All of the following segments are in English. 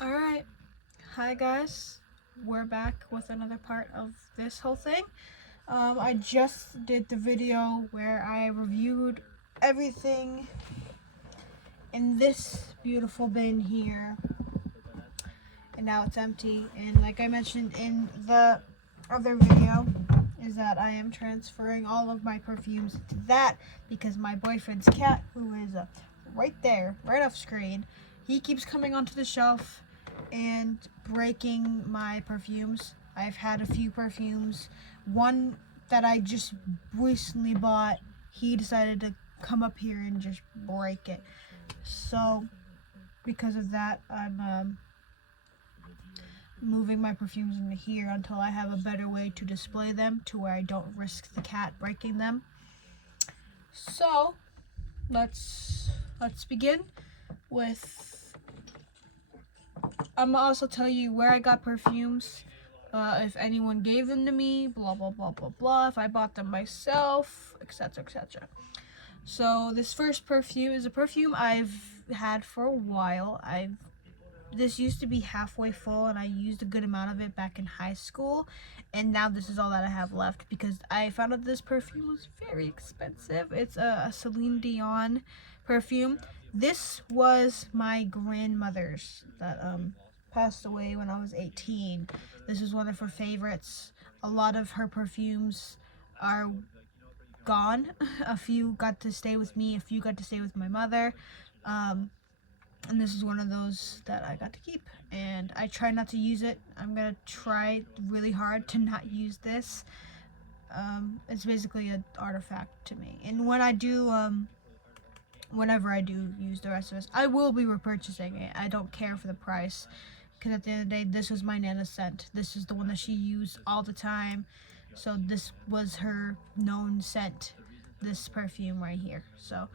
Alright, hi guys, we're back with another part of this whole thing. I just did the video where I reviewed everything in this beautiful bin here, and now it's empty. And like I mentioned in the other video, is that I am transferring all of my perfumes to that because my boyfriend's cat, who is right there, right off screen, he keeps coming onto the shelf and breaking my perfumes. I've had a few perfumes. One that I just recently bought, he decided to come up here and just break it. So, because of that, I'm moving my perfumes into here until I have a better way to display them to where I don't risk the cat breaking them. So, let's begin with I'm gonna also tell you where I got perfumes, if anyone gave them to me, blah blah blah blah blah, if I bought them myself, etc etc. So this first perfume is a perfume I've had for a while. This used to be halfway full and I used a good amount of it back in high school, and now this is all that I have left because I found out this perfume was very expensive. It's a Celine Dion perfume. This was my grandmother's that passed away when I was 18. This was one of her favorites. A lot of her perfumes are gone. A few got to stay with me, a few got to stay with my mother. And this is one of those that I got to keep, and I try not to use it. I'm gonna try really hard to not use this. It's basically an artifact to me, and when I do whenever I do use the rest of this, I will be repurchasing it. I don't care for the price, because at the end of the day, this was my Nana's scent. This is the one that she used all the time, so this was her known scent, this perfume right here. So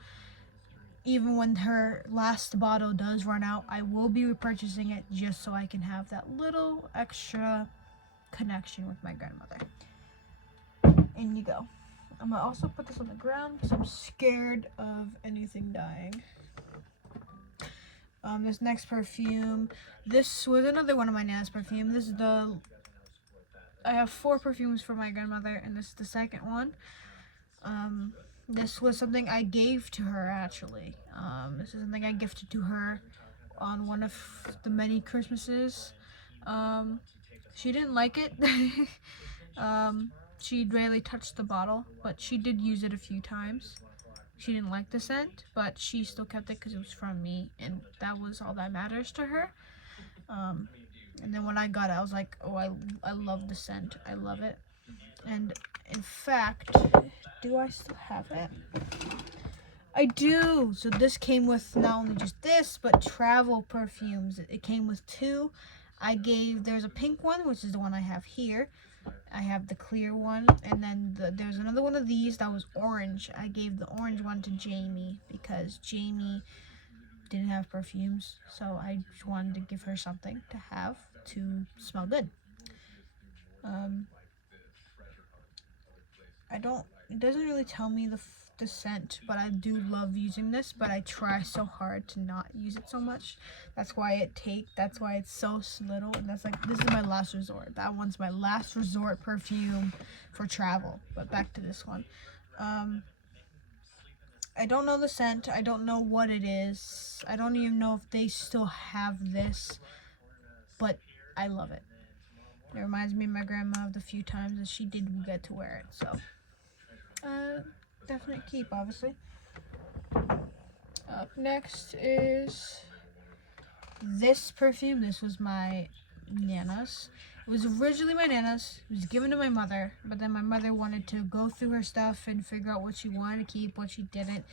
even when her last bottle does run out, I will be repurchasing it just so I can have that little extra connection with my grandmother. In you go. I'm gonna also put this on the ground because I'm scared of anything dying. This next perfume, this was another one of my Nana's perfume. I have 4 perfumes for my grandmother, and this is the second one. This was something I gave to her, actually. This is something I gifted to her on one of the many Christmases. She didn't like it. She rarely touched the bottle, but she did use it a few times. She didn't like the scent, but she still kept it because it was from me, and that was all that matters to her. And then when I got it, I was like, oh, I love the scent. I love it. And in fact, do I still have it? I do. So this came with not only just this, but travel perfumes. It came with 2. There's a pink one, which is the one I have here. I have the clear one, and then there's another one of these that was orange. I gave the orange one to Jamie because Jamie didn't have perfumes, so I just wanted to give her something to have to smell good. It doesn't really tell me the scent, but I do love using this, but I try so hard to not use it so much. That's why it's so little, and this is my last resort. That one's my last resort perfume for travel. But back to this one. I don't know the scent. I don't know what it is. I don't even know if they still have this, but I love it. It reminds me of my grandma of the few times that she did get to wear it, so definite keep, obviously. Up next is this perfume. This was my Nana's. It was originally my Nana's. It was given to my mother, but then my mother wanted to go through her stuff and figure out what she wanted to keep, what she didn't.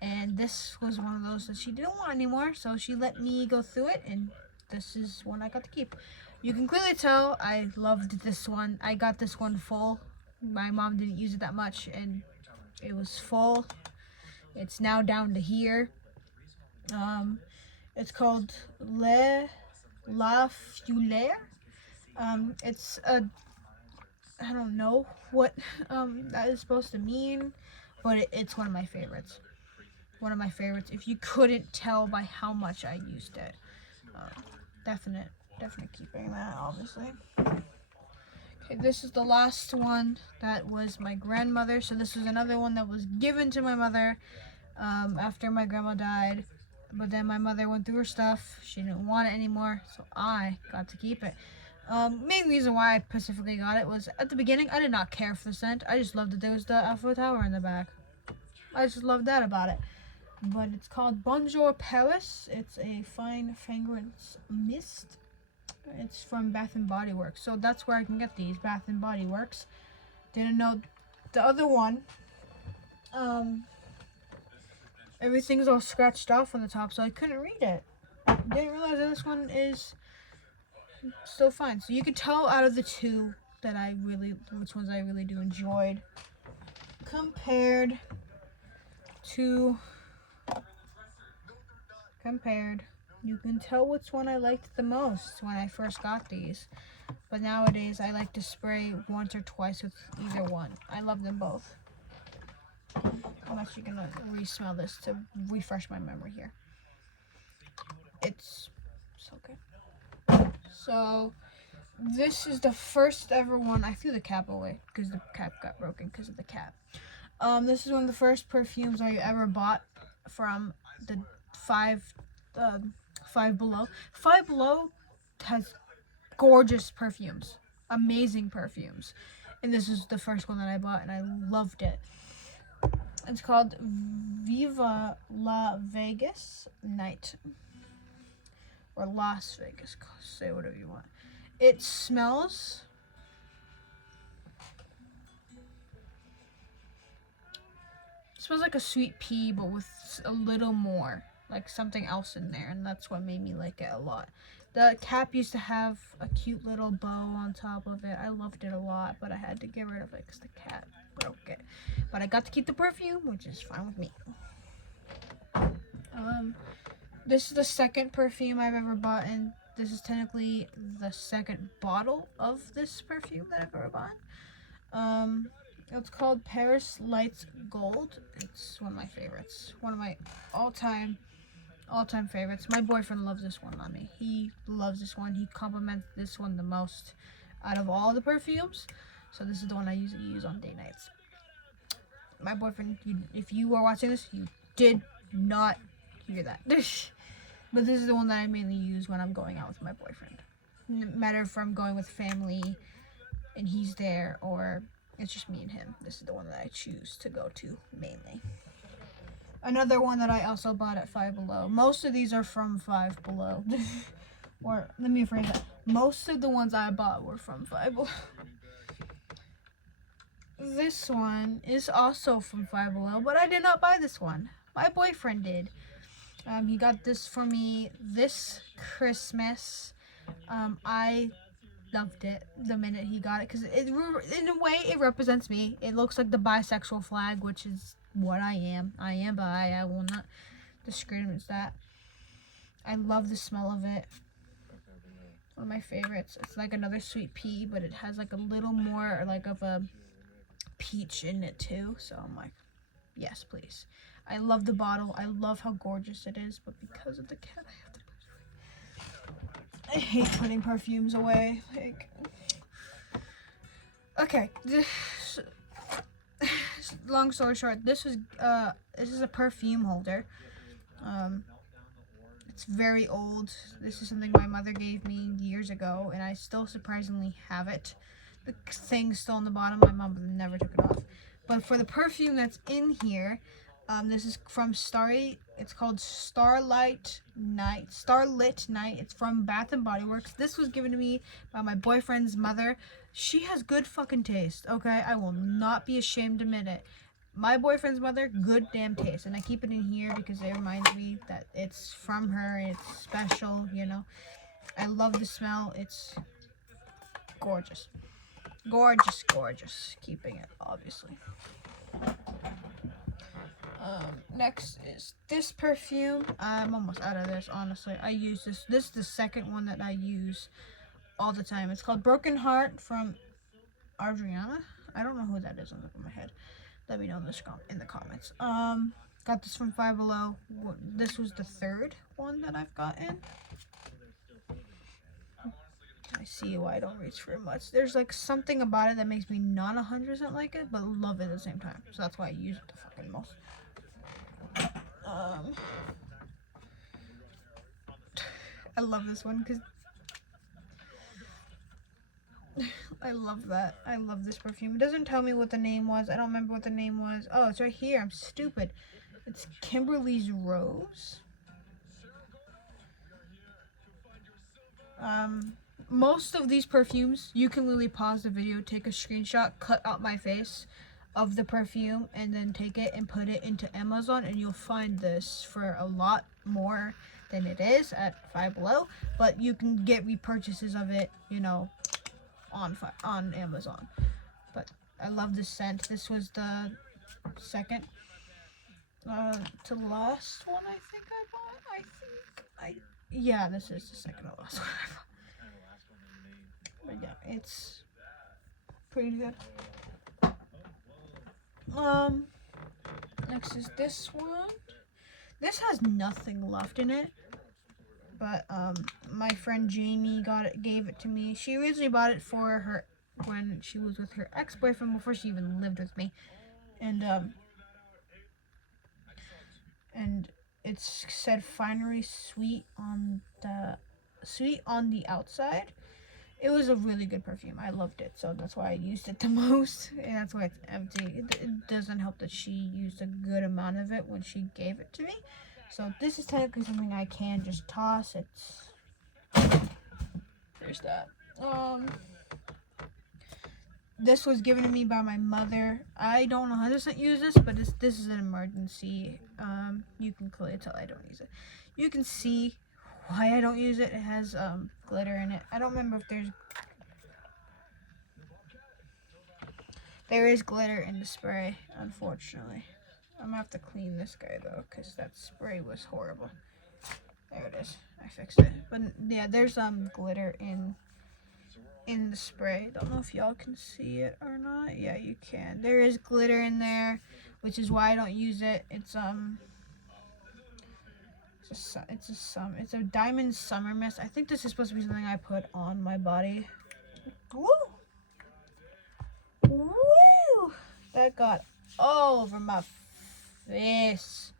And this was one of those that she didn't want anymore, so she let me go through it, and this is one I got to keep. You can clearly tell I loved this one. I got this one full. My mom didn't use it that much, and it was full. It's now down to here. It's called La Fulaire. It's I don't know what that is supposed to mean, but it's one of my favorites. One of my favorites, if you couldn't tell by how much I used it. definite keeping that, obviously. Okay, this is the last one that was my grandmother. So this was another one that was given to my mother after my grandma died. But then my mother went through her stuff. She didn't want it anymore, so I got to keep it. Main reason why I specifically got it was at the beginning I did not care for the scent. I just loved that there was the Eiffel Tower in the back. I just loved that about it. But it's called Bonjour Paris. It's a fine fragrance mist. It's from Bath and Body Works, so that's where I can get these. Bath and Body Works. Didn't know the other one. Everything's all scratched off on the top, so I couldn't read it. Didn't realize that this one is still fine. So you could tell out of the two that which ones I really do enjoyed, compared. You can tell which one I liked the most when I first got these. But nowadays, I like to spray once or twice with either one. I love them both. I'm actually going to re-smell this to refresh my memory here. It's so good. So, this is the first ever one. I threw the cap away because the cap got broken because of the cap. This is one of the first perfumes I ever bought from the Five Below. Five Below has gorgeous perfumes, amazing perfumes, and this is the first one that I bought, and I loved it. It's called Viva La Vegas Night, or Las Vegas. Say whatever you want. It smells like a sweet pea, but with a little more, like something else in there, and that's what made me like it a lot. The cap used to have a cute little bow on top of it. I loved it a lot, but I had to get rid of it because the cat broke it. But I got to keep the perfume, which is fine with me. This is the second perfume I've ever bought, and this is technically the second bottle of this perfume that I've ever bought. It's called Paris Lights Gold. It's one of my favorites. One of my all-time favorites. My boyfriend loves this one on me. He loves this one. He compliments this one the most out of all the perfumes. So this is the one I usually use on date nights. My boyfriend, if you are watching this, you did not hear that. But this is the one that I mainly use when I'm going out with my boyfriend. No matter if I'm going with family and he's there, or it's just me and him. This is the one that I choose to go to mainly. Another one that I also bought at Five Below. Most of these are from Five Below. Or, let me rephrase that. Most of the ones I bought were from Five Below. This one is also from Five Below, but I did not buy this one. My boyfriend did. He got this for me this Christmas. I loved it the minute he got it, because in a way it represents me. It looks like the bisexual flag, which is what I am. I am bi. I will not discriminate that. I love the smell of it. One of my favorites. It's like another sweet pea, but it has like a little more like of a peach in it too. So I'm like, yes, please. I love the bottle. I love how gorgeous it is, but because of the cat, I have to put it away. I hate putting perfumes away. Like, okay. Long story short, this is a perfume holder. It's very old. This is something my mother gave me years ago, and I still surprisingly have it. The thing's still on the bottom. My mom never took it off. But for the perfume that's in here, this is from Starry. It's called Starlit Night. It's from Bath and Body Works. This was given to me by my boyfriend's mother. She has good fucking taste, okay? I will not be ashamed to admit it. My boyfriend's mother, good damn taste. And I keep it in here because it reminds me that it's from her. It's special, you know. I love the smell. It's gorgeous. Gorgeous. Keeping it, obviously. Next is this perfume. I'm almost out of this, honestly. I use this. This is the second one that I use all the time. It's called Broken Heart from Adriana. I don't know who that is on the top of my head. Let me know in the comments. Got this from Five Below. This was the third one that I've gotten. see why I don't reach for it much. There's like something about it that makes me not 100% like it, but love it at the same time. So that's why I use it the fucking most. I love this one because I love that. I love this perfume. It doesn't tell me what the name was. I don't remember what the name was. Oh, it's right here. I'm stupid. It's Kimberly's Rose. Most of these perfumes, you can literally pause the video, take a screenshot, cut out my face of the perfume, and then take it and put it into Amazon, and you'll find this for a lot more than it is at Five Below. But you can get repurchases of it, you know, on Amazon. But I love this scent. This was the second to last one I think I bought. Yeah, this is the second to last one I bought. But yeah, it's pretty good. Next is this one. This has nothing left in it, but my friend Jamie gave it to me. She originally bought it for her when she was with her ex-boyfriend before she even lived with me, and it said "Finery Sweet" on the outside. It was a really good perfume. I loved it, so that's why I used it the most, and that's why it's empty. It doesn't help that she used a good amount of it when she gave it to me. So this is technically something I can just toss. There's that. This was given to me by my mother. I don't 100% use this, but this is an emergency. You can clearly tell I don't use it. You can see why I don't use it. It has glitter in it. I don't remember if there is glitter in the spray, unfortunately. I'm gonna have to clean this guy though, because that spray was horrible. There it is. I fixed it. But yeah, there's glitter in the spray. Don't know if y'all can see it or not. Yeah, you can. There is glitter in there, which is why I don't use it. It's a diamond summer mist. I think this is supposed to be something I put on my body. Woo! Woo! That got all over my face.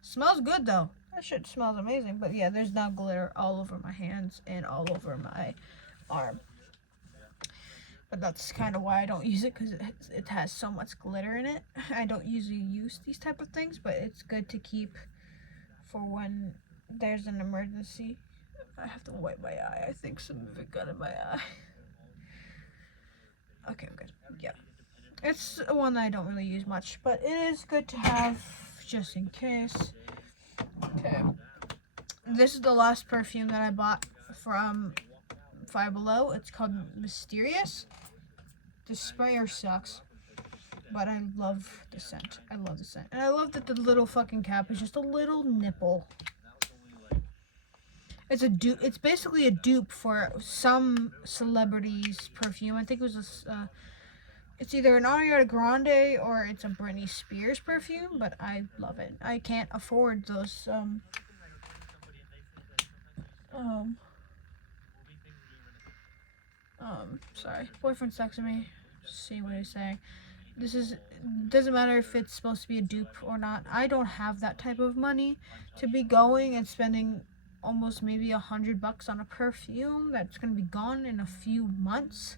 Smells good though. That shit smells amazing. But yeah, there's now glitter all over my hands and all over my arm. But that's kind of why I don't use it, because it has so much glitter in it. I don't usually use these type of things, but it's good to keep for when there's an emergency. I have to wipe my eye. I think some of it got in my eye. Okay, I'm good. Yeah. It's one that I don't really use much, but it is good to have just in case. Okay. This is the last perfume that I bought from Five Below. It's called Mysterious. The sprayer sucks, but I love the scent. I love the scent. And I love that the little fucking cap is just a little nipple. It's a dupe. It's basically a dupe for some celebrity's perfume. I think it was it's either an Ariana Grande or it's a Britney Spears perfume, but I love it. I can't afford those sorry. Boyfriend's texting me. See what he's saying. Doesn't matter if it's supposed to be a dupe or not. I don't have that type of money to be going and spending almost maybe $100 on a perfume that's gonna be gone in a few months.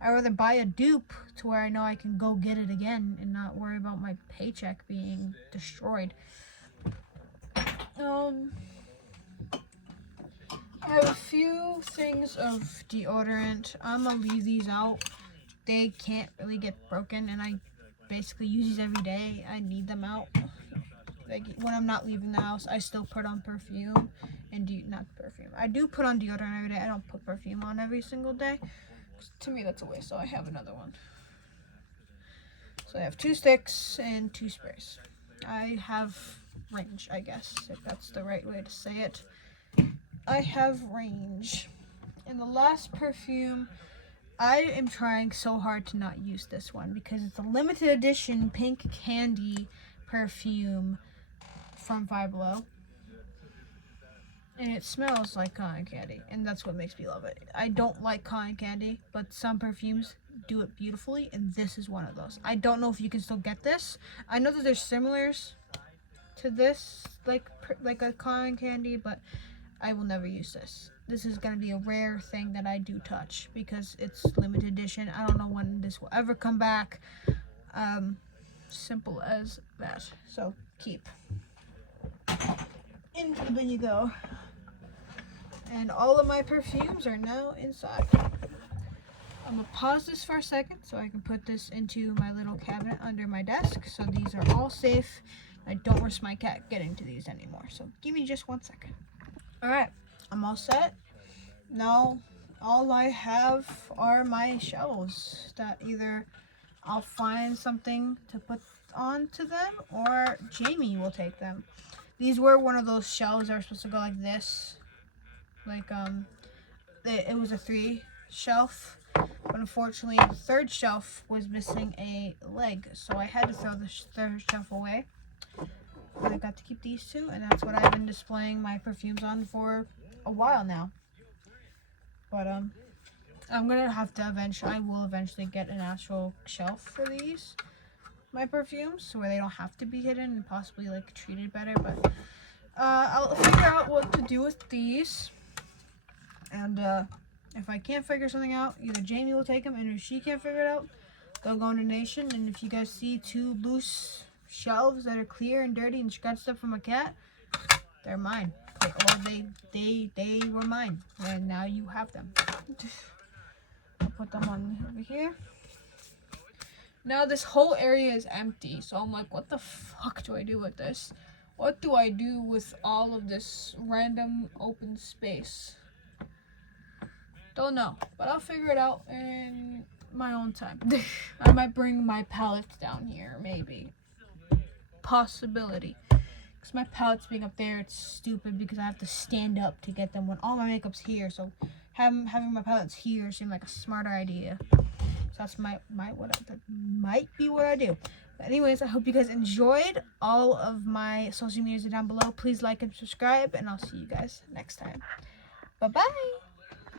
I'd rather buy a dupe to where I know I can go get it again and not worry about my paycheck being destroyed. I have a few things of deodorant. I'm gonna leave these out. They can't really get broken, and I basically use these every day. I need them out. Like when I'm not leaving the house, I still put on perfume and not perfume. I do put on deodorant every day. I don't put perfume on every single day. To me, that's a waste. So I have another one. So I have 2 sticks and 2 sprays. I have range, I guess, if that's the right way to say it. I have range. And the last perfume, I am trying so hard to not use this one because it's a limited edition pink candy perfume from Five Below. and it smells like cotton candy, and that's what makes me love it. I don't like cotton candy, but some perfumes do it beautifully, and this is one of those. I don't know if you can still get this. I know that there's similars to this, like a cotton candy, but I will never use this. This is gonna be a rare thing that I do touch because it's limited edition. I don't know when this will ever come back. Simple as that. So keep. Into the bin you go. And all of my perfumes are now inside. I'm gonna pause this for a second so I can put this into my little cabinet under my desk. So these are all safe. I don't risk my cat getting to these anymore. So give me just 1 second. Alright, I'm all set. Now all I have are my shelves that either I'll find something to put onto them or Jamie will take them. These were one of those shelves that are supposed to go like this. Like, it was a 3 shelf, but unfortunately the 3rd shelf was missing a leg, so I had to throw the 3rd shelf away. But I got to keep these 2, and that's what I've been displaying my perfumes on for a while now. But I'm gonna have to I will eventually get an actual shelf for these, my perfumes, so where they don't have to be hidden and possibly like treated better. But I'll figure out what to do with these, and if I can't figure something out, either Jamie will take them, and if she can't figure it out, they'll go in donation. And if you guys see 2 loose shelves that are clear and dirty and scratched up from a cat, they're mine. Or they were mine, and now you have them. I'll put them on over here. Now this whole area is empty, so I'm like, what the fuck do I do with this? What do I do with all of this random open space? Don't know, but I'll figure it out in my own time. I might bring my palettes down here, maybe. Possibility. Because my palettes being up there, it's stupid because I have to stand up to get them when all my makeup's here. So having my palettes here seemed like a smarter idea. So that's that might be what I do. But anyways, I hope you guys enjoyed. All of my social medias are down below. Please like and subscribe, and I'll see you guys next time. Bye-bye.